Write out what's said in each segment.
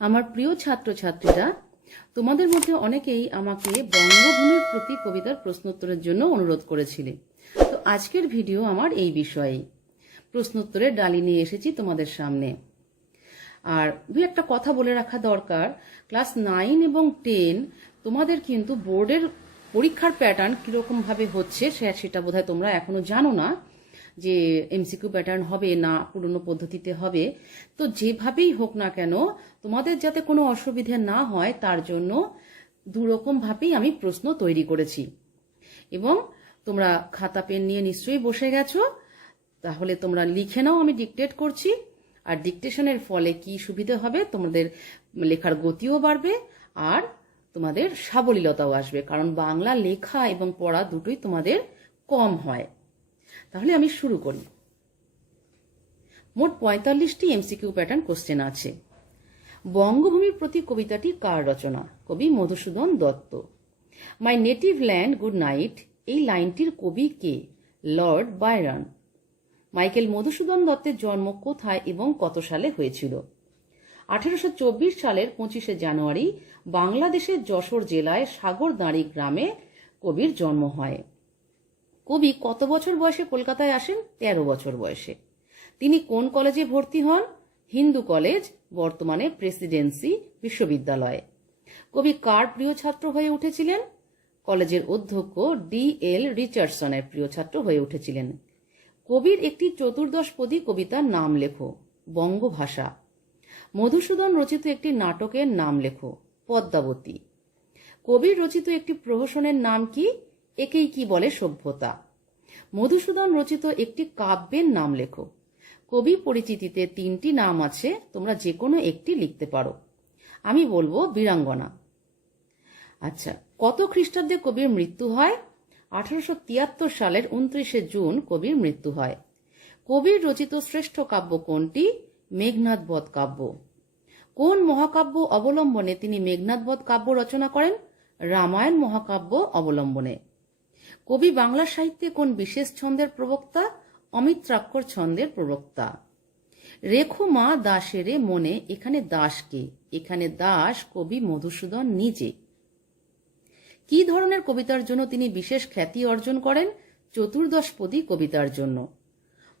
আমার প্রিয় ছাত্রছাত্রীরা, তোমাদের মধ্যে অনেকেই আমাকে বঙ্গভূমির প্রতি কবিতার প্রশ্নোত্তরের জন্য অনুরোধ করেছিলে। তো আজকের ভিডিও আমার এই বিষয়ে প্রশ্নোত্তরের ডালি নিয়ে এসেছি তোমাদের সামনে। আর একটা কথা বলে রাখা দরকার, ক্লাস 9 এবং 10 তোমাদের কিন্তু বোর্ডের পরীক্ষার প্যাটার্ন কিরকম ভাবে হচ্ছে সেটা বোধহয় তোমরা এখনো জানো না, যে এমসিকিউ প্যাটার্ন হবে না পুরনো পদ্ধতিতে হবে। তো যেভাবেই হোক না কেন তোমাদের যাতে কোনো অসুবিধে না হয় তার জন্য দুরকম ভাবেই আমি প্রশ্ন তৈরি করেছি। এবং তোমরা খাতা পেন নিয়ে নিশ্চয়ই বসে গেছো, তাহলে তোমরা লিখে নাও, আমি ডিকটেট করছি। আর ডিকটেশনের ফলে কি সুবিধে হবে, তোমাদের লেখার গতিও বাড়বে আর তোমাদের সাবলীলতাও আসবে, কারণ বাংলা লেখা এবং পড়া দুটোই তোমাদের কম হয়। তাহলে আমি শুরু করি। মোট 45টি এমসিকিউ প্যাটার্ন কোশ্চেন আছে। বঙ্গভূমির প্রতি কবিতাটি কার রচনা? কবি Madhusudan Dutta. My native land good night, এই লাইনটির কবি কে? Lord Byron. মাইকেল মধুসূদন দত্তের জন্ম কোথায় এবং কত সালে হয়েছিল? 1824 সালের 25শে জানুয়ারি বাংলাদেশের যশোর জেলায় সাগরদাঁড়ি গ্রামে কবির জন্ম হয়। কবি কত বছর বয়সে কলকাতায় আসেন? 13 বছর বয়সে। তিনি কোন কলেজে ভর্তি হন? হিন্দু কলেজ, বর্তমানে প্রেসিডেন্সি বিশ্ববিদ্যালয়। কবি কার প্রিয় ছাত্র হয়ে উঠেছিলেন? কলেজের অধ্যক্ষ D.L. রিচার্ডসনের প্রিয় ছাত্র হয়ে উঠেছিলেন। কবির একটি 14পদী কবিতার নাম লেখো। বঙ্গভাষা। মধুসূদন রচিত একটি নাটকের নাম লেখো। পদ্মাবতী। কবির রচিত একটি প্রহসনের নাম কি? একেই কি বলে সভ্যতা। মধুসূদন রচিত একটি কাব্যের নাম লেখো। কবি পরিচিতিতে 3টি নাম আছে, তোমরা যে কোনো একটি লিখতে পারো। আমি বলবো বীরাঙ্গনা। আচ্ছা, কত খ্রিস্টাব্দে কবির মৃত্যু হয়? 1873 সালের 29শে জুন কবির মৃত্যু হয়। কবির রচিত শ্রেষ্ঠ কাব্য কোনটি? মেঘনাদ বধ কাব্য। কোন মহাকাব্য অবলম্বনে তিনি মেঘনাদ বধ কাব্য রচনা করেন? রামায়ণ মহাকাব্য অবলম্বনে। কবি বাংলা সাহিত্যে কোন বিশেষ ছন্দের প্রবক্তা? অমিত্রাক্ষর ছন্দের প্রবক্তা। রেখো মা দাসেরে মনে, এখানে দাস কে? এখানে দাস কবি মধুসূদন নিজে। কি ধরনের কবিতার জন্য তিনি বিশেষ খ্যাতি অর্জন করেন? 14পদী কবিতার জন্য।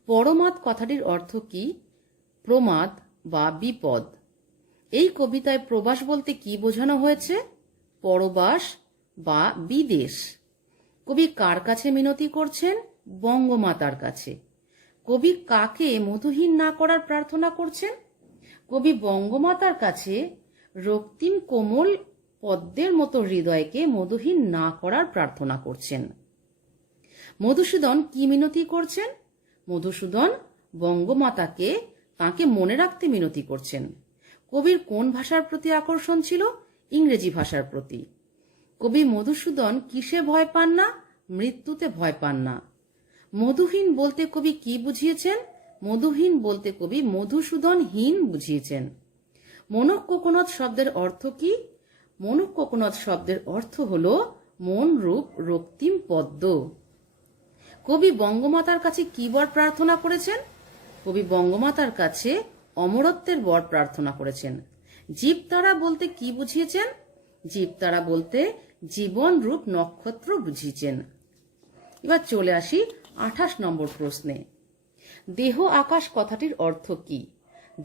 পরমাদ কথাটির অর্থ কি? প্রমাদ বা বিপদ। এই কবিতায় প্রবাস বলতে কি বোঝানো হয়েছে? পরবাস বা বিদেশ। কবি কার কাছে মিনতি করছেন? বঙ্গমাতার কাছে। কবি কাকে মধুহীন না করার প্রার্থনা করছেন? কবি বঙ্গমাতার কাছে রক্তিম কোমল পদ্মের মতো হৃদয়কে মধুহীন না করার প্রার্থনা করছেন। মধুসূদন কি মিনতি করছেন? মধুসূদন বঙ্গমাতাকে তাকে মনে রাখতে মিনতি করছেন। কবির কোন ভাষার প্রতি আকর্ষণ ছিল? ইংরেজি ভাষার প্রতি। কবি মধুসূদন কিসে ভয় পান না? মৃত্যুতে ভয় পান না। মধুহীন বলতে কবি কি বুঝিয়েছেন? মধুহীন বলতে কবি মধুসূদনহীন বুঝিয়েছেন। মনক কোকোনদ শব্দের অর্থ কি? মনক কোকোনদ শব্দের অর্থ হল মন রূপ রক্তিম পদ্ম। কবি বঙ্গমাতার কাছে কি বর প্রার্থনা করেছেন? কবি বঙ্গমাতার কাছে অমরত্বের বর প্রার্থনা করেছেন। জীবতারা বলতে কি বুঝিয়েছেন? জীবতারা বলতে জীবন রূপ নক্ষত্র বুঝিয়েছেন। এবার চলে আসি 28 নম্বর প্রশ্নে। দেহ আকাশ কথাটির অর্থ কি?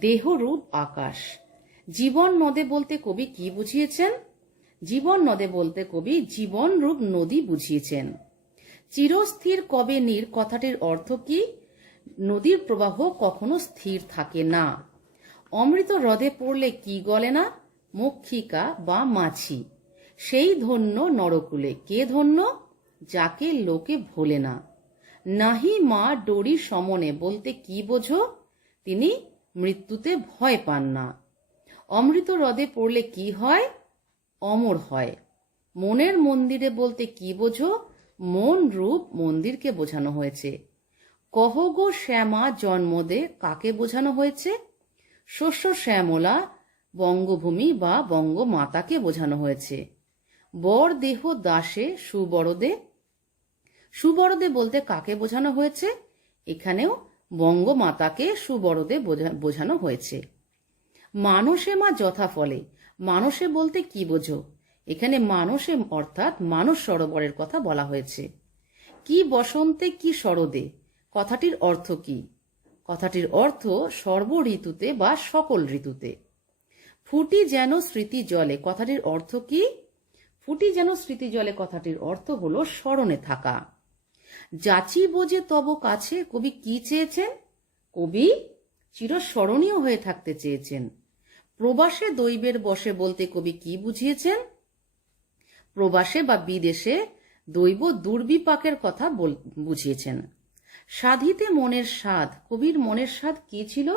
দেহ রূপ আকাশ। জীবন নদে বলতে কবি কি বুঝিয়েছেন? জীবন নদে বলতে কবি জীবন রূপ নদী বুঝিয়েছেন। চিরস্থির কবে নীর কথাটির অর্থ কি? নদীর প্রবাহ কখনো স্থির থাকে না। অমৃত হ্রদে পড়লে কি গলে না? মক্ষিকা বা মাছি। সেই ধন্য নরকুলে। কে ধন্য? যাকে লোকে ভোলে না। নাহি মা ডোরি সমনে বলতে কি বোঝো? তিনি মৃত্যুতে ভয় পান না। অমৃত হ্রদে পড়লে কি হয়? অমর হয়। মনের মন্দিরে বলতে কি বোঝো? মন রূপ মন্দিরকে বোঝানো হয়েছে। কহ গো শ্যামা জন্মদে কাকে বোঝানো হয়েছে? শস্য শ্যামলা বঙ্গভূমি বা বঙ্গমাতাকে বোঝানো হয়েছে। বর দেহ দাসে সুবরদে। সুবরদে বলতে কাকে বোঝানো হয়েছে? এখানেও বঙ্গমাতাকে সুবরদে বোঝানো হয়েছে। মানসে মা যথা ফলে, মানসে বলতে কি বোঝো? এখানে মানসে অর্থাৎ মানস সরোবরের কথা বলা হয়েছে। কি বসন্তে কি শরদে, কথাটির অর্থ কি? কথাটির অর্থ সর্ব ঋতুতে বা সকল ঋতুতে। ফুটি যেন স্মৃতি জলে, কথাটির অর্থ কি? ফুটি যেন স্মৃতি জলে কথাটির অর্থ হলো স্মরণে থাকা। যাচি বোঝে তব কাছে, কবি কি চেয়েছেন? কবি চিরস্মরণীয় হয়ে থাকতে চেয়েছেন। প্রবাসে দৈবের বসে বলতে কবি কি বুঝিয়েছেন? প্রবাসে বা বিদেশে দৈব দুর্বিপাকের কথা বুঝিয়েছেন। সাধিতে মনের স্বাদ, কবির মনের স্বাদ কি ছিল?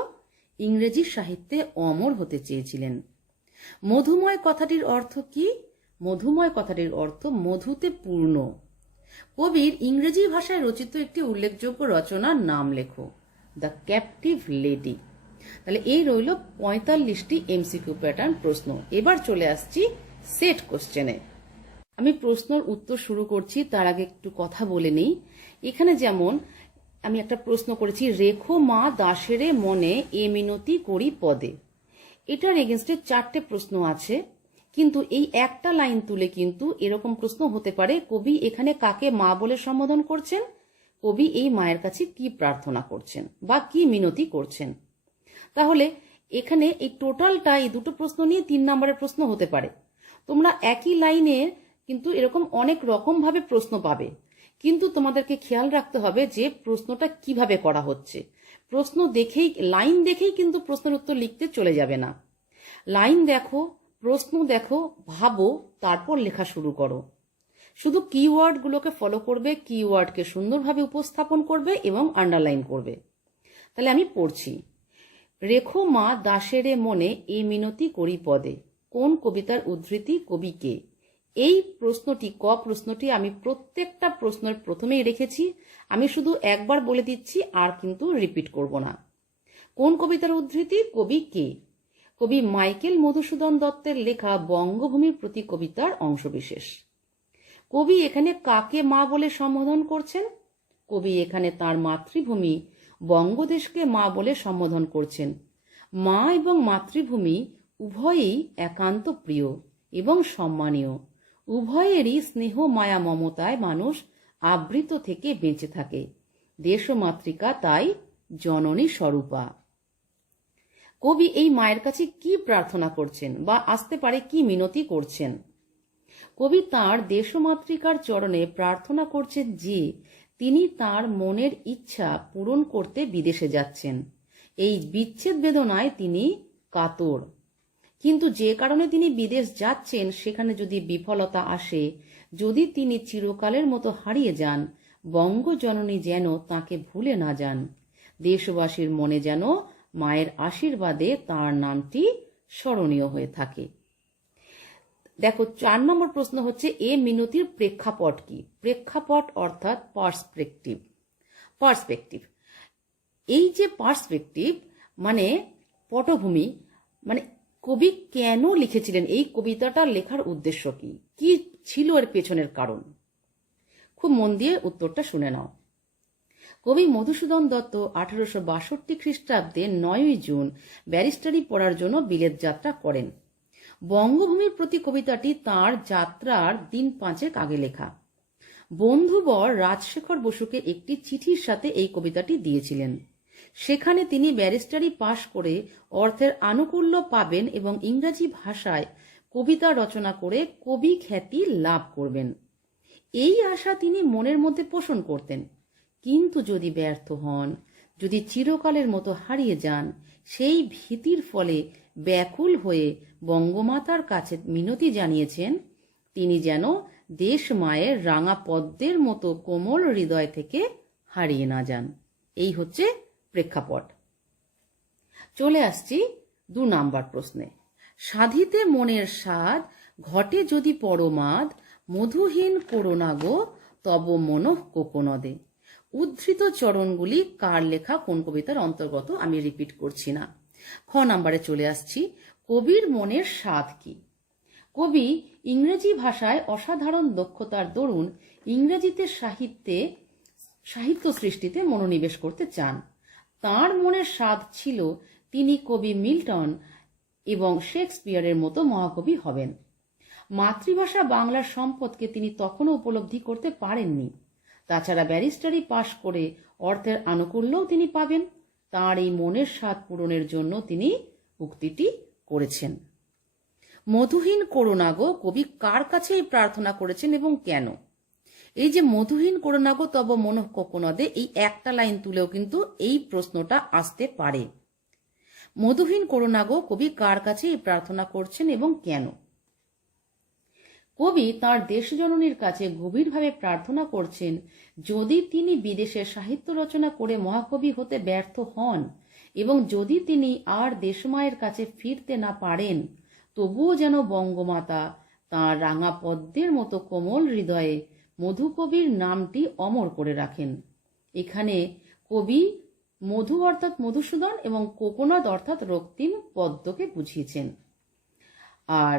ইংরেজি সাহিত্যে অমর হতে চেয়েছিলেন। মধুময় কথাটির অর্থ কি? মধুময় কথাটির অর্থ মধুতে পূর্ণ। কবির ইংরেজি ভাষায় রচিত একটি উল্লেখযোগ্য রচনার নাম লেখো। The captive lady. তাহলে এই রইল 45টি এমসিকিউ প্যাটার্ন প্রশ্ন। এবার চলে আসছি সেট কোশ্চেনে। আমি প্রশ্নের উত্তর শুরু করছি, তার আগে একটু কথা বলে নেই। এখানে যেমন আমি একটা প্রশ্ন করেছি, রেখো মা দাসেরে মনে এ মিনতি করি পদে। এটার এগেনস্টে 4টে প্রশ্ন আছে, কিন্তু এই একটা লাইন তুলে কিন্তু এরকম প্রশ্ন হতে পারে, কবি এখানে কাকে মা বলে সম্বোধন করছেন? কবি এই মায়ের কাছে কি প্রার্থনা করছেন বা কি মিনতি করছেন? তাহলে এখানে এই টোটালটা এই দুটো প্রশ্ন নিয়ে 3 নম্বরের প্রশ্ন হতে পারে। তোমরা একই লাইনে কিন্তু এরকম অনেক রকম ভাবে প্রশ্ন পাবে, কিন্তু তোমাদেরকে খেয়াল রাখতে হবে যে প্রশ্নটা কিভাবে করা হচ্ছে। প্রশ্ন দেখেই, লাইন দেখেই কিন্তু প্রশ্নের উত্তর লিখতে চলে যাবে না। লাইন দেখো, প্রশ্ন দেখো, ভাবো, তারপর লেখা শুরু করো। শুধু কিওয়ার্ডগুলোকে ফলো করবে, কিওয়ার্ডকে সুন্দরভাবে উপস্থাপন করবে এবং আন্ডারলাইন করবে। তাহলে আমি পড়ছি, রেখো মা দাসেরে মনে এ মিনতি করি পদে। কোন কবিতার উদ্ধৃতি? কবি কে? এই প্রশ্নটি, প্রশ্নটি আমি প্রত্যেকটা প্রশ্নের প্রথমেই রেখেছি। আমি শুধু একবার বলে দিচ্ছি, আর কিন্তু রিপিট করব না। কোন কবিতার উদ্ধৃতি? কবি কে? কবি মাইকেল মধুসূদন দত্তের লেখা বঙ্গভূমির প্রতি কবিতার অংশবিশেষ। কবি এখানে কাকে মা বলে সম্বোধন করছেন? কবি এখানে তার মাতৃভূমি বঙ্গদেশকে মা বলে সম্বোধন করছেন। মা এবং মাতৃভূমি উভয়েই একান্ত প্রিয় এবং সম্মানীয়। উভয়েরই স্নেহ মায়া মমতায় মানুষ আবৃত থেকে বেঁচে থাকে। দেশ ও মাতৃকা তাই জননী স্বরূপা। কবি এই মায়ের কাছে কি প্রার্থনা করছেন বা আসতে পারে কি মিনতি করছেন? কবি তাঁর দেশমাতৃকার চরণে প্রার্থনা করছেন যে তিনি তার মনের ইচ্ছা পূরণ করতে বিদেশে যাচ্ছেন। এই বিচ্ছেদ বেদনায় তিনি কাতর। কিন্তু যে কারণে তিনি বিদেশ যাচ্ছেন সেখানে যদি বিফলতা আসে, যদি তিনি চিরকালের মতো হারিয়ে যান, বঙ্গজননী যেন তাকে ভুলে না যান। দেশবাসীর মনে যেন মায়ের আশীর্বাদে তার নামটি স্মরণীয় হয়ে থাকে। দেখো 4 নম্বর প্রশ্ন হচ্ছে, এ মিনতির প্রেক্ষাপট কি? প্রেক্ষাপট অর্থাৎ পার্সপেক্টিভ। পার্সপেক্টিভ, এই যে পার্সপেক্টিভ মানে পটভূমি, মানে কবি কেন লিখেছিলেন, এই কবিতাটা লেখার উদ্দেশ্য কি, কি ছিল এর পেছনের কারণ? খুব মন দিয়ে উত্তরটা শুনে নাও। কবি মধুসূদন দত্ত 1862 খ্রিস্টাব্দে 9ই জুন ব্যারিস্টারি পড়ার জন্য বিলেত যাত্রা করেন। বঙ্গভূমির প্রতি কবিতাটি তাঁর যাত্রার দিন 5 আগে লেখা। বন্ধুবর রাজশেখর বসুকে একটি চিঠির সাথে এই কবিতাটি দিয়েছিলেন। সেখানে তিনি ব্যারিস্টারি পাশ করে অর্থের আনুকূল্য পাবেন এবং ইংরাজি ভাষায় কবিতা রচনা করে কবি খ্যাতি লাভ করবেন, এই আশা তিনি মনের মধ্যে পোষণ করতেন। কিন্তু যদি ব্যর্থ হন, যদি চিরকালের মতো হারিয়ে যান, সেই ভীতির ফলে ব্যাকুল হয়ে বঙ্গমাতার কাছে মিনতি জানিয়েছেন তিনি যেন দেশ মায়ের রাঙা পদ্মের মতো কোমল হৃদয় থেকে হারিয়ে না যান। এই হচ্ছে প্রেক্ষাপট। চলে আসছি 2 নাম্বার প্রশ্নে। সাধিতে মনের স্বাদ, ঘটে যদি পরমাদ, মধুহীন করোনা গো তব মনঃ কোকনদে। উদ্ধৃত চরণগুলি কার লেখা, কোন কবিতার অন্তর্গত? আমি রিপিট করছি না। খ নাম্বারে চলে আসছি, কবির মনের স্বাদ কি? কবি ইংরেজি ভাষায় অসাধারণ দক্ষতার দরুন ইংরেজিতে সাহিত্য সৃষ্টিতে মনোনিবেশ করতে চান। তাঁর মনের স্বাদ ছিল তিনি কবি মিল্টন এবং শেক্সপিয়ারের মতো মহাকবি হবেন। মাতৃভাষা বাংলার সম্পদকে তিনি তখনও উপলব্ধি করতে পারেননি। তাছাড়া ব্যারিস্টারি পাশ করে অর্থের আনুকূল্যও তিনি পাবেন। তাঁর এই মনের স্বাদ পূরণের জন্য তিনি উক্তিটি করেছেন। মধুহীন করুণাগো কবি কার কাছে এই প্রার্থনা করেছেন এবং কেন? এই যে মধুহীন করুণাগো তব মনঃ কোকোনদে, এই একটা লাইন তুলেও কিন্তু এই প্রশ্নটা আসতে পারে। মধুহীন করুণাগো কবি কার কাছে এই প্রার্থনা করছেন এবং কেন? কবি তাঁর দেশজননীর কাছে গভীরভাবে প্রার্থনা করছেন, যদি তিনি বিদেশে সাহিত্য রচনা করে মহাকবি হতে ব্যর্থ হন এবং যদি তিনি আর দেশমায়ের কাছে ফিরতে না পারেন, তবুও যেন বঙ্গমাতা তাঁর রাঙা পদ্মের মতো কোমল হৃদয়ে মধুকবির নামটি অমর করে রাখেন। এখানে কবি মধু অর্থাৎ মধুসূদন এবং কোকোনদ অর্থাৎ রক্তিম পদ্মকে বুঝিয়েছেন। আর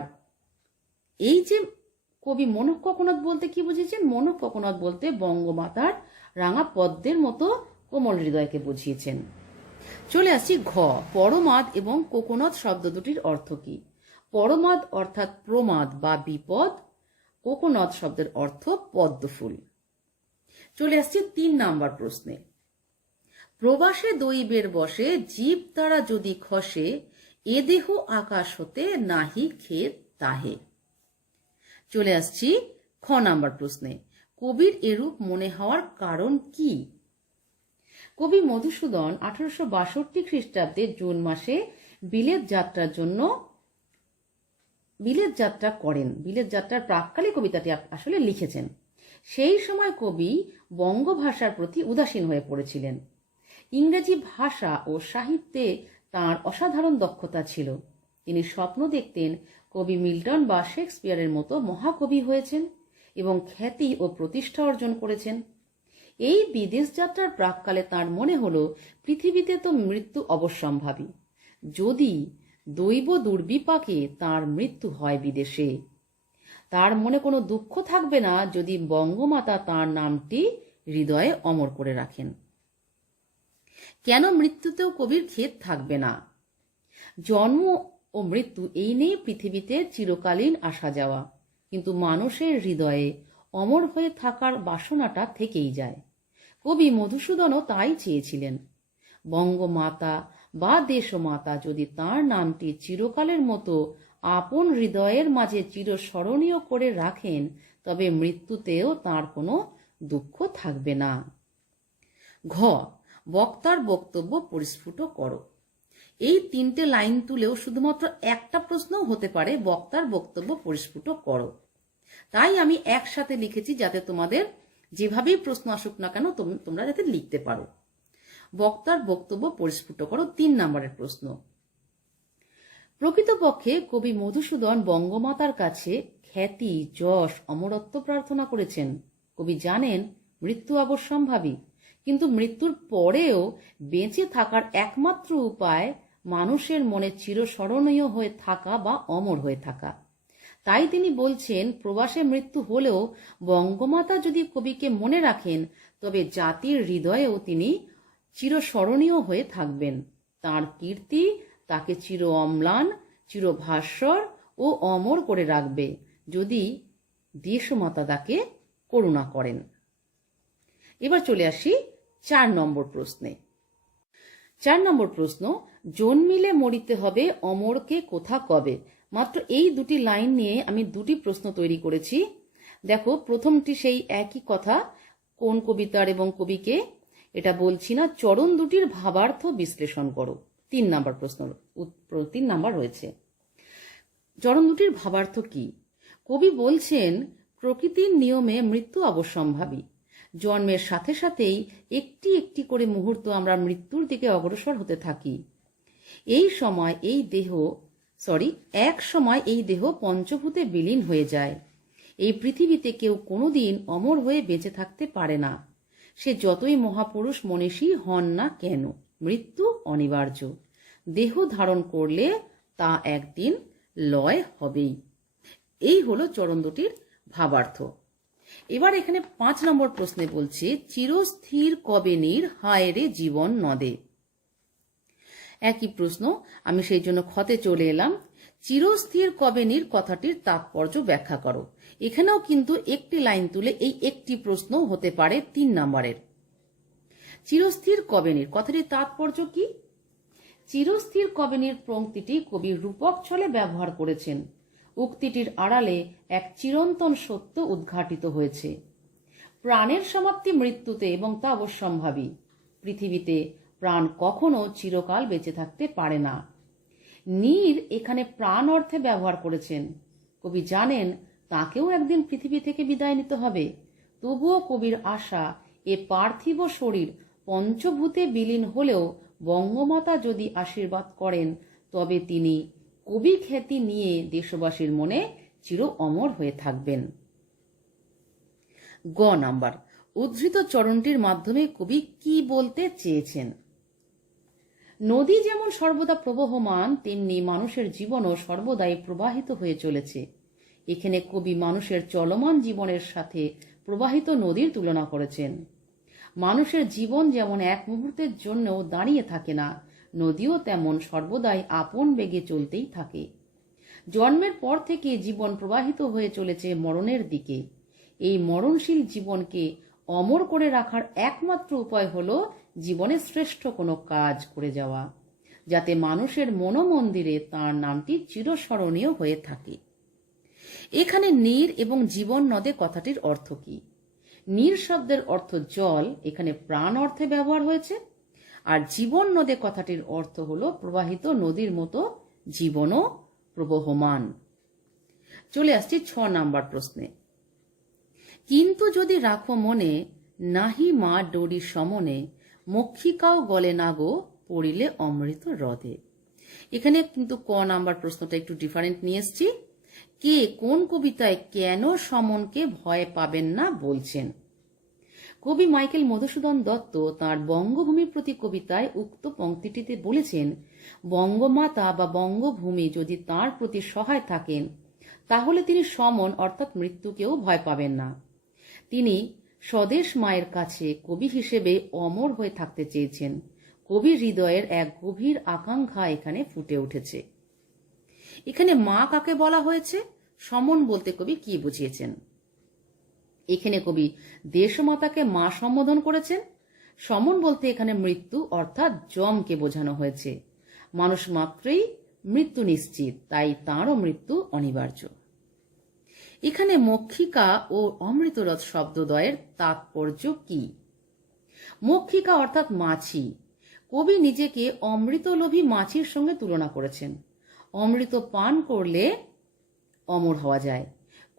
এই যে কবি মনঃ কোকোনদ বলতে কি বুঝিয়েছেন? মনঃ কোকোনদ বলতে বঙ্গমাতার রাঙা পদ্মের মতো কোমল হৃদয়কে বুঝিয়েছেন। চলে আসছি ঘ, পরমাদ এবং কোকোনদ শব্দ দুটির অর্থ কি? পরমাদ অর্থাৎ প্রমাদ বা বিপদ, কোকোনদ শব্দের অর্থ পদ্মফুল। চলে আসছি 3 নাম্বার প্রশ্নে। প্রবাসে দৈবের বসে জীব তারা যদি খসে, এ দেহ আকাশ হতে নাহি খেত তাহে। চলে আসছি খ নাম্বার প্রশ্নে। কবির এরূপ মনে হওয়ার কারণ কি? কবি মধুসূদন 1862 খ্রিস্টাব্দে জুন মাসে বিলেত যাত্রা করেন। বিলেত যাত্রার প্রাক্কালে কবিতাটি আসলে লিখেছেন। সেই সময় কবি বঙ্গভাষার প্রতি উদাসীন হয়ে পড়েছিলেন। ইংরেজি ভাষা ও সাহিত্যে তাঁর অসাধারণ দক্ষতা ছিল। তিনি স্বপ্ন দেখতেন কবি মিল্টন বা শেক্সপিয়ারের মতো মহাকবি হয়েছেন এবং খ্যাতি ও প্রতিষ্ঠা অর্জন করেছেন। এই বিদেশ যাত্রার প্রাক্কালে তাঁর মনে হলো, পৃথিবীতে তো মৃত্যু অবশ্যম্ভাবী। যদি দৈব দুর্বিপাকে তাঁর মৃত্যু হয় বিদেশে, তার মনে কোনো দুঃখ থাকবে না যদি বঙ্গমাতা তাঁর নামটি হৃদয়ে অমর করে রাখেন। কেন মৃত্যুতেও কবির খেদ থাকবে না? জন্ম ও মৃত্যু এই নিয়ে পৃথিবীতে চিরকালীন আসা যাওয়া, কিন্তু মানুষের হৃদয়ে অমর হয়ে থাকার বাসনাটা থেকেই যায়। কবি মধুসূদনও তাই চেয়েছিলেন। বঙ্গমাতা বা দেশমাতা যদি তাঁর নামটি চিরকালের মতো আপন হৃদয়ের মাঝে চিরস্মরণীয় করে রাখেন, তবে মৃত্যুতেও তাঁর কোনো দুঃখ থাকবে না। ঘ, বক্তার বক্তব্য পরিস্ফুট করো। এই 3টে লাইন তুলেও শুধুমাত্র একটা প্রশ্নও হতে পারে, বক্তার বক্তব্য পরিস্ফুট করো। তাই আমি একসাথে লিখেছি যাতে তোমাদের যেভাবেই প্রশ্ন আসুক না কেন তোমরা যাতে লিখতে পারো। বক্তার বক্তব্য পরিস্ফুট করো 3 নম্বরের প্রশ্ন। প্রকৃতপক্ষে কবি মধুসূদন বঙ্গমাতার কাছে খ্যাতি, যশ, অমরত্ব প্রার্থনা করেছেন। কবি জানেন মৃত্যু অবশ্যম্ভাবী, কিন্তু মৃত্যুর পরেও বেঁচে থাকার একমাত্র উপায় মানুষের মনে চিরস্মরণীয় হয়ে থাকা বা অমর হয়ে থাকা। তাই তিনি বলছেন, প্রবাসে মৃত্যু হলেও বঙ্গমাতা যদি কবিকে মনে রাখেন, তবে জাতির হৃদয়েও তিনি চিরস্মরণীয় হয়ে থাকবেন। তাঁর কীর্তি তাকে চির অম্লান, চিরভাস্বর ও অমর করে রাখবে যদি দেশমাতা তাকে করুণা করেন। এবার চলে আসি 4 নম্বর প্রশ্নে। 4 নম্বর প্রশ্ন, জন্মিলে মরিতে হবে, অমরকে কোথা কবে। মাত্র এই 2টি লাইন নিয়ে আমি 2টি প্রশ্ন তৈরি করেছি। দেখো, প্রথমটি সেই একই কথা, কোন কবিতার এবং কবিকে এটা বলছি না। চরণ দুটির ভাবার্থ বিশ্লেষণ করো। 3 নম্বর প্রশ্ন 3 নম্বর রয়েছে। চরণ দুটির ভাবার্থ কি? কবি বলছেন, প্রকৃতির নিয়মে মৃত্যু অবশ্যম্ভাবী। জন্মের সাথে সাথেই একটি একটি করে মুহূর্ত আমরা মৃত্যুর দিকে অগ্রসর হতে থাকি। এক সময় এই দেহ পঞ্চভূতে বিলীন হয়ে যায়। এই পৃথিবীতে কেউ কোনোদিন অমর হয়ে বেঁচে থাকতে পারে না। সে যতই মহাপুরুষ মনীষী হন না কেন, মৃত্যু অনিবার্য। দেহ ধারণ করলে তা একদিন লয় হবেই। এই হলো চরণ দুটির ভাবার্থ। এবার এখানে 5 নম্বর প্রশ্নে বলছে, চিরস্থির কবে নীর, হায় রে জীবন নদে। একই প্রশ্ন, আমি সেই জন্য খতে চলে এলাম। চিরস্থির কবেনীর কথাটির তাৎপর্য ব্যাখ্যা করো। এখানেও কিন্তু একটি লাইন তুলে এই একটি প্রশ্ন হতে পারে 3 নম্বরের। চিরস্থির কবেনীর কথাটির তাৎপর্য কি? চিরস্থির কবেনীর পংক্তিটি কবি রূপক ছলে ব্যবহার করেছেন। উক্তিটির আড়ালে এক চিরন্তন সত্য উদ্ঘাটিত হয়েছে। প্রাণের সমাপ্তি মৃত্যুতে এবং তা অবশ্যম্ভাবী। পৃথিবীতে প্রাণ কখনো চিরকাল বেঁচে থাকতে পারে না। নীর এখানে প্রাণ অর্থে ব্যবহার করেছেন। কবি জানেন তাকেও একদিন পৃথিবী থেকে বিদায় নিতে হবে। তবুও কবির আশা এ পার্থিব শরীর পঞ্চভূতে বিলীন হলেও বঙ্গমাতা যদি আশীর্বাদ করেন তবে তিনি কবি খ্যাতি নিয়ে দেশবাসীর মনে চির অমর হয়ে থাকবেন। গ নাম্বার, উদ্ধৃত চরণটির মাধ্যমে কবি কি বলতে চেয়েছেন? নদী যেমন সর্বদা প্রবহমান, তেমনি মানুষের জীবনও সর্বদাই প্রবাহিত হয়ে চলেছে। এখানে কবি মানুষের চলমান জীবনের সাথে প্রবাহিত নদীর তুলনা করেছেন। মানুষের জীবন যেমন এক মুহূর্তের জন্যও দাঁড়িয়ে থাকে না, নদীও তেমন সর্বদাই আপন বেগে চলতেই থাকে। জন্মের পর থেকে জীবন প্রবাহিত হয়ে চলেছে মরণের দিকে। এই মরণশীল জীবনকে অমর করে রাখার একমাত্র উপায় হলো জীবনে শ্রেষ্ঠ কোনো কাজ করে যাওয়া, যাতে মানুষের মনোমন্দিরে তাঁর নামটি চিরস্মরণীয় হয়ে থাকে। এখানে নীর এবং জীবন নদে কথাটির অর্থ কি? নীর শব্দের অর্থ জল, এখানে প্রাণ অর্থে ব্যবহার হয়েছে। আর জীবন নদে কথাটির অর্থ হলো প্রবাহিত নদীর মতো জীবনও প্রবহমান। চলে আসছি 6 নাম্বার প্রশ্নে। কিন্তু যদি রাখো মনে, নাহি মা ডোরি সমনে, মক্ষিকাও গলে না গো, পড়িলে অমৃত হ্রদে। এখানে কিন্তু ক নাম্বার প্রশ্নটা একটু ডিফারেন্ট নিয়ে এসছি। কে কোন কবিতায় কেন সমনকে ভয় পাবেন না বলছেন? কবি মাইকেল মধুসূদন দত্ত তাঁর বঙ্গভূমির প্রতি কবিতায় উক্ত পংক্তিটিতে বলেছেন, বঙ্গমাতা বা বঙ্গভূমি যদি তাঁর প্রতি সহায় থাকেন তাহলে তিনি সমন অর্থাৎ মৃত্যুকেও ভয় পাবেন না। তিনি স্বদেশ মায়ের কাছে কবি হিসেবে অমর হয়ে থাকতে চেয়েছেন। কবির হৃদয়ের এক গভীর আকাঙ্ক্ষা এখানে ফুটে উঠেছে। এখানে মা কাকে বলা হয়েছে? সমন বলতে কবি কি বুঝিয়েছেন? এখানে কবি দেশমাতাকে মা সম্বোধন করেছেন। সমন বলতে এখানে মৃত্যু অর্থাৎ যমকে বোঝানো হয়েছে। মানুষ মাত্রই মৃত্যু নিশ্চিত, তাই তাঁরও মৃত্যু অনিবার্য। এখানে মক্ষিকা ও অমৃতরথ শব্দদ্বয়ের তাৎপর্য কি? মক্ষিকা অর্থাৎ মাছি। কবি নিজেকে অমৃতলোভী মাছির সঙ্গে তুলনা করেছেন। অমৃত পান করলে অমর হওয়া যায়।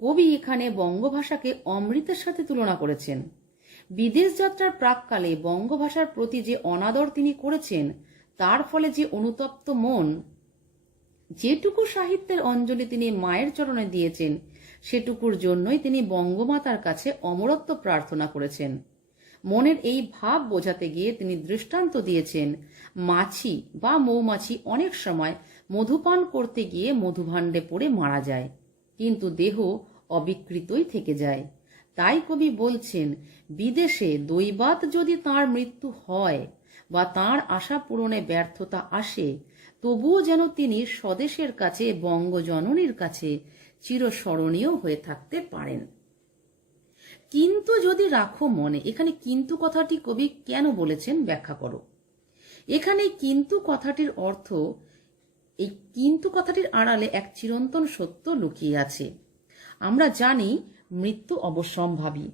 কবি এখানে বঙ্গভাষাকে অমৃতের সাথে তুলনা করেছেন। বিদেশ যাত্রার প্রাককালে বঙ্গভাষার প্রতি যে অনাদর তিনি করেছেন, তার ফলে যে অনুতপ্ত মন, যেটুকু সাহিত্যের অঞ্জলি তিনি মায়ের চরণে দিয়েছেন, সেটুকুর জন্যই তিনি বঙ্গমাতার কাছে অমরত্ব প্রার্থনা করেছেন। মনের এই ভাব বোঝাতে গিয়ে তিনি দৃষ্টান্ত দিয়েছেন, মাছি বা মৌমাছি অনেক সময় মধুপান করতে গিয়ে মধুভাণ্ডে পড়ে মারা যায়, কিন্তু দেহ অবিকৃতই থেকে যায়। তাই কবি বলছেন, বিদেশে দৈবাৎ যদি তাঁর মৃত্যু হয় বা তাঁর আশা পূরণে ব্যর্থতা আসে, তবুও যেন তিনি স্বদেশের কাছে বঙ্গজননীর কাছে চিরস্মরণীয় হয়ে থাকতে পারেন। কিন্তু যদি রাখো মনে, এখানে কিন্তু কথাটি কবি কেন বলেছেন ব্যাখ্যা করো। এখানে কিন্তু কথাটির অর্থ, এই কিন্তু কথাটির আড়ালে এক চিরন্তন সত্য লুকিয়ে আছে। আমরা জানি মৃত্যু অবশ্যম্ভাবী।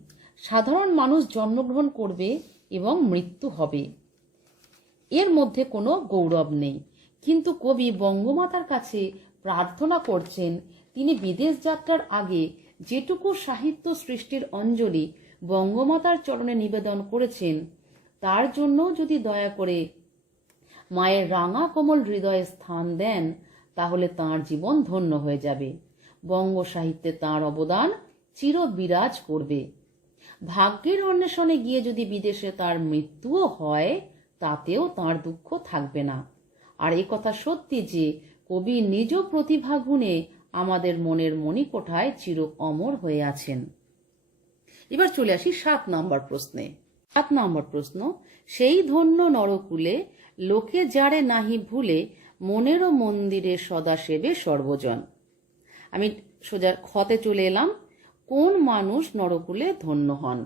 সাধারণ মানুষ জন্মগ্রহণ করবে এবং মৃত্যু হবে, এর মধ্যে কোনো গৌরব নেই। কিন্তু কবি বঙ্গমাতার কাছে প্রার্থনা করছেন, তিনি বিদেশ যাত্রার আগে যেটুকু সাহিত্য সৃষ্টির অঞ্জলি বঙ্গমাতার চরণে নিবেদন করেছেন, তার জন্য যদি দয়া করে মায়ের রাঙা কোমল হৃদয়ে স্থান দেন, তাহলে তাঁর জীবন ধন্য হয়ে যাবে। বঙ্গ সাহিত্যে তাঁর অবদান চির বিরাজ করবে। ভাগ্যের অন্বেষণে গিয়ে যদি বিদেশে তার মৃত্যুও হয়, তাতেও তাঁর দুঃখ থাকবে না। আর এই কথা সত্যি যে কবি নিজ প্রতিভা গুণে আমাদের মনের মণিকোঠায় চির অমর হয়ে আছেন। এবার চলে আসি 7 নম্বর প্রশ্নে। 7 নম্বর প্রশ্ন, সেই ধন্য নরকুলে লোকে যারে নাহি ভুলে মনেরও মন্দিরে সদা সেবে সর্বজন। আমি সোজা খতে চলে এলাম। কোন মানুষ নরকুলে ধন্য হন?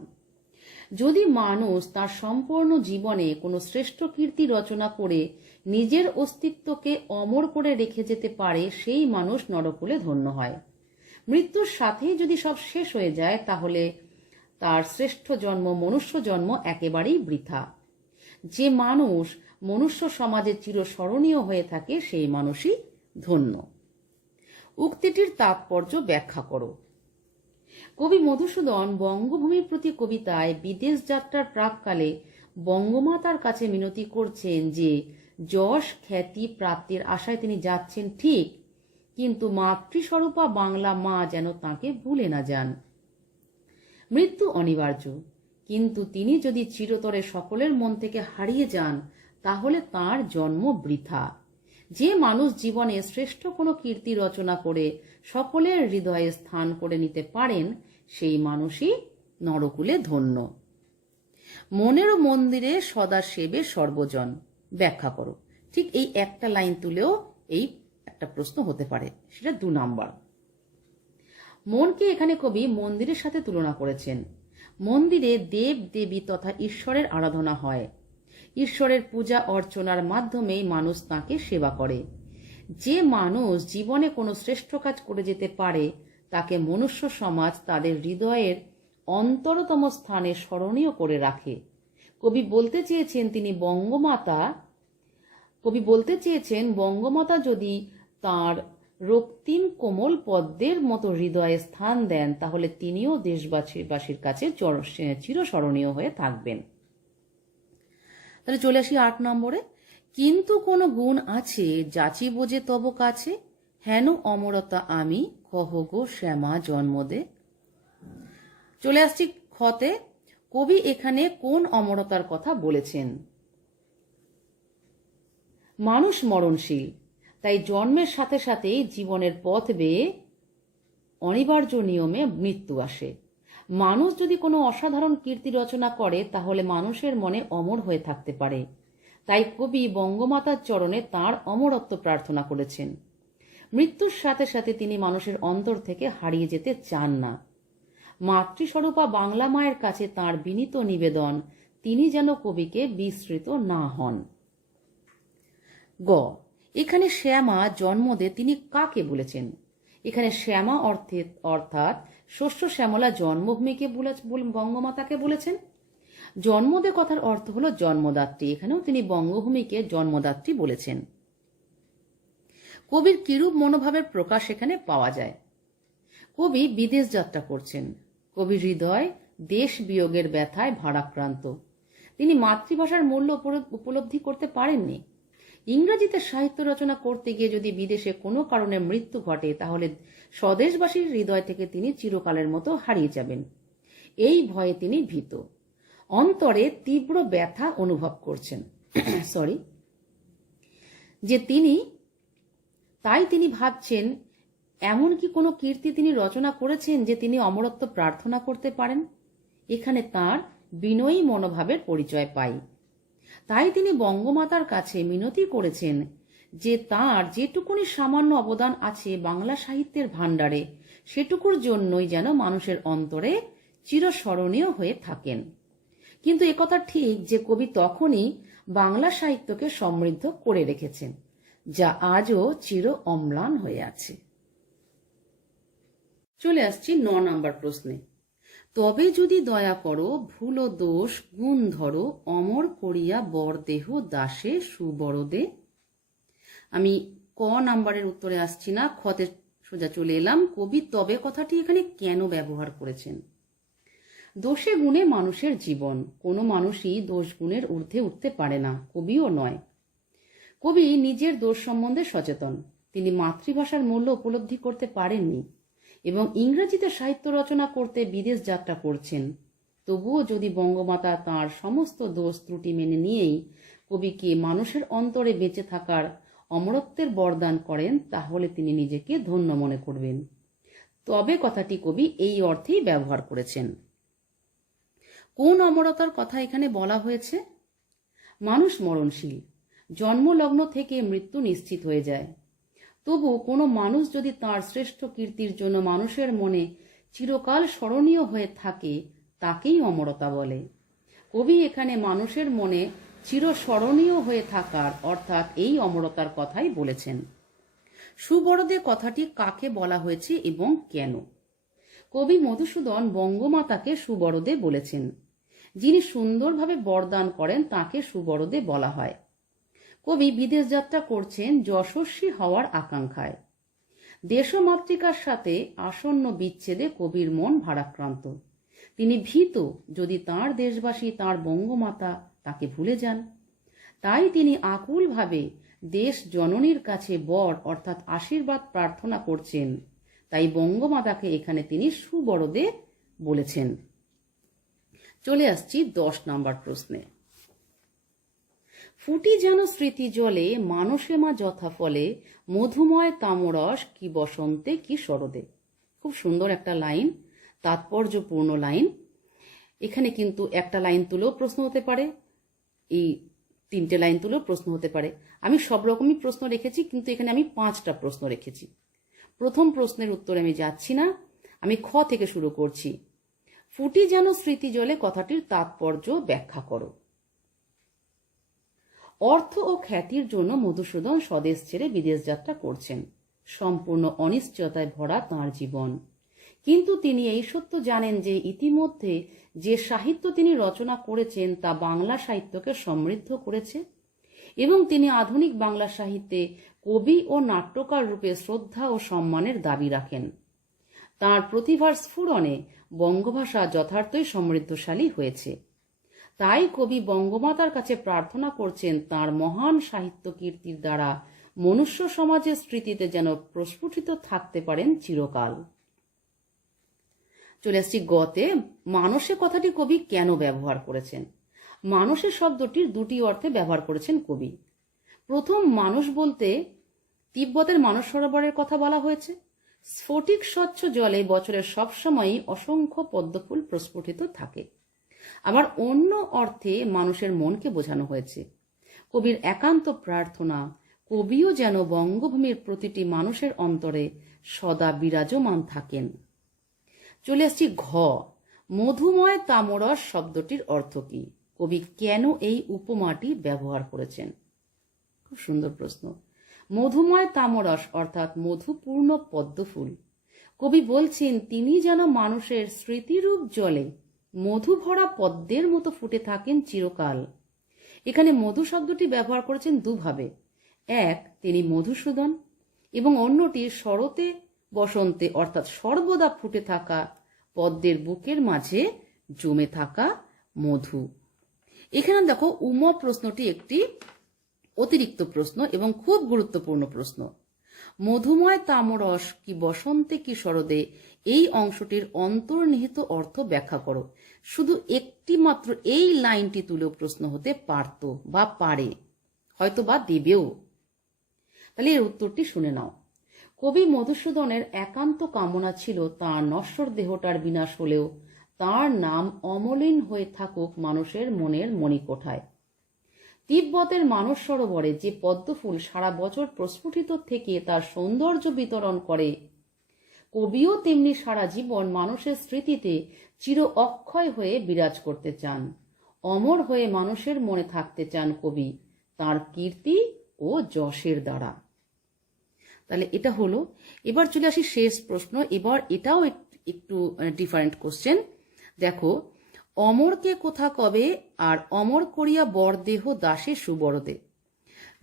যদি মানুষ তার সম্পূর্ণ জীবনে কোনো শ্রেষ্ঠ কীর্তি রচনা করে নিজের অস্তিত্বকে অমর করে রেখে যেতে পারে, সেই মানুষ নরকুলে ধন্য হয়। মৃত্যুর সাথেই যদি সব শেষ হয়ে যায়, তাহলে তার শ্রেষ্ঠ জন্ম মনুষ্য জন্ম একেবারেই বৃথা। যে মানুষ মনুষ্য সমাজে চিরস্মরণীয় হয়ে থাকে, সেই মানুষই ধন্য। উক্তিটির তাৎপর্য ব্যাখ্যা করো। কবি মধুসূদন বঙ্গভূমির প্রতি কবিতায় বিদেশ যাত্রার প্রাককালে বঙ্গমাতার কাছে মিনতি করছেন যে যশ খ্যাতি প্রাপ্তির আশায় তিনি যাচ্ছেন ঠিক, কিন্তু মাতৃস্বরূপা বাংলা মা যেন তাঁকে ভুলে না যান। মৃত্যু অনিবার্য, কিন্তু তিনি যদি চিরতরে সকলের মন থেকে হারিয়ে যান, তাহলে তাঁর জন্ম বৃথা। যে মানুষ জীবনে শ্রেষ্ঠ কোনো কীর্তি রচনা করে সকলের হৃদয়ে স্থান করে নিতে পারেন, সেই মানুষই নরকুলে ধন্য। মনেরও মন্দিরে সদা সেবে সর্বজন, ব্যাখ্যা করো। ঠিক এই একটা লাইন তুলেও এই একটা প্রশ্ন হতে পারে, সেটা 2 নম্বর। মনকে এখানে কবি মন্দিরের সাথে তুলনা করেছেন। মন্দিরে দেব দেবী তথা ঈশ্বরের আরাধনা হয়। ঈশ্বরের পূজা অর্চনার মাধ্যমেই মানুষ তাঁকে সেবা করে। যে মানুষ জীবনে কোনো শ্রেষ্ঠ কাজ করে যেতে পারে, তাকে মনুষ্য সমাজ তাদের হৃদয়ের অন্তরতম স্থানে স্মরণীয় করে রাখে। কবি বলতে চেয়েছেন বঙ্গমাতা যদি তাঁর রক্তিম কোমল পদ্মের মতো হৃদয়ে স্থান দেন, তাহলে তিনিও দেশবাসীর কাছে চিরস্মরণীয় হয়ে থাকবেন। তাহলে চলে আসি 8 নম্বরে। কিন্তু কোন গুণ আছে যাচি বোঝে তব কাছে, হেন অমরতা আমি কহ গো শ্যামা জন্মদে। চলে আসছি খতে। কবি এখানে কোন অমরতার কথা বলেছেন? মানুষ মরণশীল, তাই জন্মের সাথে সাথেই জীবনের পথ বেয়ে অনিবার্য নিয়মে মৃত্যু আসে। মানুষ যদি কোনো অসাধারণ কীর্তি রচনা করে, তাহলে মানুষের মনে অমর হয়ে থাকতে পারে। তাই কবি বঙ্গমাতার চরণে তাঁর অমরত্ব প্রার্থনা করেছেন। মৃত্যুর সাথে সাথে তিনি মানুষের অন্তর থেকে হারিয়ে যেতে চান না। মাতৃস্বরূপা বাংলা মায়ের কাছে তাঁর বিনীত নিবেদন, তিনি যেন কবিকে বিস্মৃত না হন। গ, এখানে শ্যামা জন্মদে তিনি কাকে বলেছেন? এখানে শ্যামা অর্থাৎ শস্য শ্যামলা জন্মভূমিকে বঙ্গমাতাকে বলেছেন। জন্মদে কথার অর্থ হলো জন্মদাত্রী। এখানেও তিনি বঙ্গভূমিকে জন্মদাত্রী বলেছেন। কবির কিরূপ মনোভাবের প্রকাশ এখানে পাওয়া যায়? কবি বিদেশ যাত্রা করছেন। কবির হৃদয় দেশ বিয়োগের ব্যথায় ভারাক্রান্ত। তিনি মাতৃভাষার মূল্য উপলব্ধি করতে পারেননি। ইংরেজিতে সাহিত্য রচনা করতে গিয়ে যদি বিদেশে কোনো কারণে মৃত্যু ঘটে, তাহলে স্বদেশবাসীর হৃদয় থেকে তিনি চিরকালের মতো হারিয়ে যাবেন। এই ভয়ে তিনি ভীত, অন্তরে তীব্র ব্যথা অনুভব করছেন। তাই তিনি ভাবছেন, এমন কি কোনো কীর্তি তিনি রচনা করেছেন যে তিনি অমরত্ব প্রার্থনা করতে পারেন? এখানে তাঁর বিনয়ী মনোভাবের পরিচয় পাই। তাই তিনি বঙ্গমাতার কাছে মিনতি করেছেন যে তাঁর যেটুকুনি সামান্য অবদান আছে বাংলা সাহিত্যের ভাণ্ডারে, সেটুকুর জন্যই যেন মানুষের অন্তরে চিরস্মরণীয় হয়ে থাকেন। কিন্তু একথা ঠিক যে কবি তখনই বাংলা সাহিত্যকে সমৃদ্ধ করে রেখেছেন, যা আজও চির অম্লান হয়ে আছে। চলে আসছি 9 নম্বর প্রশ্নে। তবে যদি দয়া করো ভুল দোষ গুণ ধরো, অমর করিয়া বর দেহ দাসে সুবরদে। আমি ক নাম্বারের উত্তরে আসছি না, খতে সোজা চলে এলাম। কবি তবে কথাটি এখানে কেন ব্যবহার করেছেন? দোষে গুণে মানুষের জীবন, কোনো মানুষই দোষ গুণের ঊর্ধ্বে উঠতে পারে না, কবিও নয়। কবি নিজের দোষ সম্বন্ধে সচেতন। তিনি মাতৃভাষার মূল্য উপলব্ধি করতে পারেননি এবং ইংরেজিতে সাহিত্য রচনা করতে বিদেশ যাত্রা করছেন। তবুও যদি বঙ্গমাতা তাঁর সমস্ত দোষ ত্রুটি মেনে নিয়েই কবিকে মানুষের অন্তরে বেঁচে থাকার অমরত্বের বরদান করেন, তাহলে তিনি নিজেকে ধন্য মনে করবেন। তবে কথাটি কবি এই অর্থেই ব্যবহার করেছেন। কোন অমরতার কথা এখানে বলা হয়েছে? মানুষ মরণশীল, জন্মলগ্ন থেকে মৃত্যু নিশ্চিত হয়ে যায়। তবু কোনো মানুষ যদি তার শ্রেষ্ঠ কীর্তির জন্য মানুষের মনে চিরকাল স্মরণীয় হয়ে থাকে, তাকেই অমরতা বলে। কবি এখানে মানুষের মনে চিরস্মরণীয় হয়ে থাকার অর্থাৎ এই অমরতার কথাই বলেছেন। সুবরদে কথাটি কাকে বলা হয়েছে এবং কেন? কবি মধুসূদন বঙ্গমাতাকে সুবরদে বলেছেন। যিনি সুন্দরভাবে বরদান করেন তাকে সুবরদে বলা হয়। কবি বিদেশ যাত্রা করছেন যশস্বী হওয়ার আকাঙ্ক্ষায়। দেশমাতৃকার সাথে আসন্ন বিচ্ছেদে কবির মন ভারাক্রান্ত। তিনি ভীত যদি তাঁর দেশবাসী তাঁর বঙ্গমাতা তাকে ভুলে যান। তাই তিনি আকুলভাবে দেশ জননীর কাছে বর অর্থাৎ আশীর্বাদ প্রার্থনা করছেন। তাই বঙ্গমাতাকে এখানে তিনি সুবরদে বলেছেন। চলে আসছি 10 নম্বর প্রশ্নে। ফুটি যেন স্মৃতি জলে মানসে মা যথা ফলে মধুময় তামরস কি বসন্তে কি শরদে। খুব সুন্দর একটা লাইন, তাৎপর্যপূর্ণ লাইন। এখানে কিন্তু একটা লাইন তুলেও প্রশ্ন হতে পারে, এই 3টে লাইন তুলেও প্রশ্ন হতে পারে। আমি সব রকমই প্রশ্ন রেখেছি, কিন্তু এখানে আমি 5টা প্রশ্ন রেখেছি। প্রথম প্রশ্নের উত্তরে আমি যাচ্ছি না, আমি খ থেকে শুরু করছি। ফুটি যেন স্মৃতি জলে কথাটির তাৎপর্য ব্যাখ্যা করো। অর্থ ও খ্যাতির জন্য মধুসূদন স্বদেশ ছেড়ে বিদেশ যাত্রা করছেন। সম্পূর্ণ অনিশ্চয়তায় ভরা তাঁর জীবন। কিন্তু তিনি এই সত্য জানেন যে ইতিমধ্যে যে সাহিত্য তিনি রচনা করেছেন তা বাংলা সাহিত্যকে সমৃদ্ধ করেছে এবং তিনি আধুনিক বাংলা সাহিত্যে কবি ও নাট্যকার রূপে শ্রদ্ধা ও সম্মানের দাবি রাখেন। তাঁর প্রতিভার স্ফুরণে বঙ্গভাষা যথার্থই সমৃদ্ধশালী হয়েছে। তাই কবি বঙ্গমাতার কাছে প্রার্থনা করছেন তাঁর মহান সাহিত্য কীর্তির দ্বারা মনুষ্য সমাজের স্মৃতিতে যেন প্রস্ফুটিত থাকতে পারেন চিরকাল। চলে আসছি গতে। মানসে কথাটি কবি কেন ব্যবহার করেছেন? মানসে শব্দটির 2টি অর্থে ব্যবহার করেছেন কবি। প্রথম, মানুষ বলতে তিব্বতের মানস সরোবরের কথা বলা হয়েছে। স্ফটিক স্বচ্ছ জলে বছরের সবসময়ই অসংখ্য পদ্মফুল প্রস্ফুটিত থাকে। আবার অন্য অর্থে মানুষের মনকে বোঝানো হয়েছে। কবির একান্ত প্রার্থনা কবিও যেন বঙ্গভূমির প্রতিটি মানুষের অন্তরে সদা বিরাজমান থাকেন। চলে আসছি ঘ। মধুময় তামরস শব্দটির অর্থ কি? কবি কেন এই উপমাটি ব্যবহার করেছেন? খুব সুন্দর প্রশ্ন। মধুময় তামরস অর্থাৎ মধুপূর্ণ পদ্মফুল। কবি বলছেন তিনি যেন মানুষের স্মৃতিরূপ জলে মধু ভরা পদ্মের মতো ফুটে থাকেন চিরকাল। এখানে মধু শব্দটি ব্যবহার করেছেন দুভাবে। এক, তিনি মধুসূদন, এবং অন্যটি শরতে বসন্তে অর্থাৎ সর্বদা ফুটে থাকা পদ্মের বুকের মাঝে জমে থাকা মধু। এখানে দেখো উম প্রশ্নটি একটি অতিরিক্ত প্রশ্ন এবং খুব গুরুত্বপূর্ণ প্রশ্ন। মধুময় তামরস কি বসন্তে কি শরদে, এই অংশটির অন্তর্নিহিত অর্থ ব্যাখ্যা করো। শুধু একটি মাত্র এই লাইনটি তুলেও প্রশ্ন হতে পারত বা পারে, হয়তো বা দেবেও। তাহলে এর উত্তরটি শুনে নাও। কবি মধুসূদনের একান্ত কামনা ছিল তাঁর নশ্বর দেহটার বিনাশ হলেও তাঁর নাম অমলিন হয়ে থাকুক মানুষের মনের মণিকোঠায়। তিব্বতের মানস সরোবরে যে পদ্মফুল সারা বছর প্রস্ফুটিত থেকে তার সৌন্দর্য বিতরণ করে, কবিও তেমনি সারা জীবন মানুষের স্মৃতিতে চির অক্ষয় হয়ে বিরাজ করতে চান। অমর হয়ে মানুষের মনে থাকতে চান কবি তাঁর কীর্তি ও যশের দ্বারা। তাহলে এটা হলো। এবার চলে আসি শেষ প্রশ্ন। এবার এটাও একটু ডিফারেন্ট কোশ্চেন। দেখো, অমরকে কোথা কবে আর অমর করিয়া বরদেহ দাসে সুবরদে,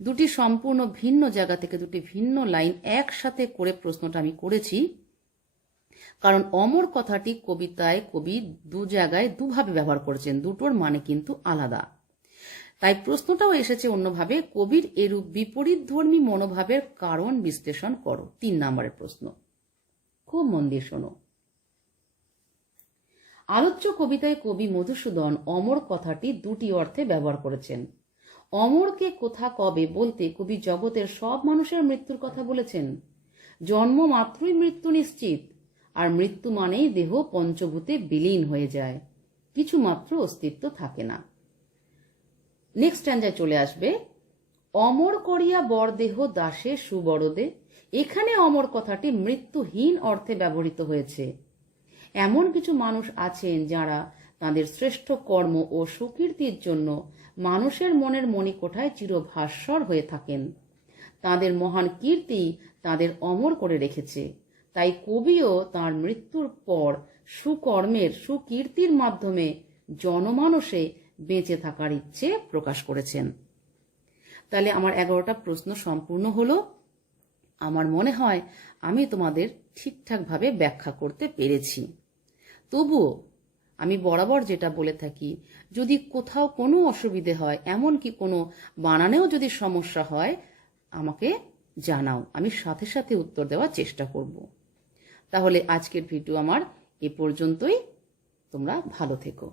দুটি সম্পূর্ণ ভিন্ন জায়গা থেকে দুটি ভিন্ন লাইন একসাথে করে প্রশ্নটা আমি করেছি। কারণ অমর কথাটি কবিতায় কবি দু জায়গায় দুভাবে ব্যবহার করেছেন, দুটোর মানে কিন্তু আলাদা। তাই প্রশ্নটাও এসেছে অন্যভাবে। কবির এরূপ বিপরীত ধর্মী মনোভাবের কারণ বিশ্লেষণ করো। 3 নম্বরের প্রশ্ন, খুব মন দিয়ে শোনো। আলোচ্য কবিতায় কবি মধুসূদন অমর কথাটি 2টি অর্থে ব্যবহার করেছেন। অমরকে কোথা কবে বলতে কবি জগতের সব মানুষের মৃত্যুর কথা বলেছেন। জন্ম মাত্রই মৃত্যু নিশ্চিত, আর মৃত্যু মানেই দেহ পঞ্চভূতে বিলীন হয়ে যায়। কিছুমাত্র অস্তিত্ব থাকে না। নেক্সট স্ট্যান্ডায় চলে আসবে, অমর করিয়া বরদেহ দাসে সুবরদে। এখানে অমর কথাটি মৃত্যুহীন অর্থে ব্যবহৃত হয়েছে। এমন কিছু মানুষ আছেন যারা তাদের শ্রেষ্ঠ কর্ম ও সুকীর্তির জন্য মানুষের মনের মণিকোঠায় চিরভাস্বর হয়ে থাকেন। তাদের মহান কীর্তি তাদের অমর করে রেখেছে। তাই কবিও তার মৃত্যুর পর সুকর্মের সুকীর্তির মাধ্যমে জনমানসে বেঁচে থাকার ইচ্ছে প্রকাশ করেছেন। তাহলে আমার 11টা প্রশ্ন সম্পূর্ণ হলো। আমার মনে হয় আমি তোমাদের ঠিকঠাকভাবে ব্যাখ্যা করতে পেরেছি। তবুও আমি বরাবর যেটা বলে থাকি, যদি কোথাও কোনো অসুবিধে হয়, এমনকি কোনো বানানেও যদি সমস্যা হয়, আমাকে জানাও, আমি সাথে সাথে উত্তর দেওয়ার চেষ্টা করব। তাহলে আজকের ভিডিও আমার এ পর্যন্তই। তোমরা ভালো থেকো।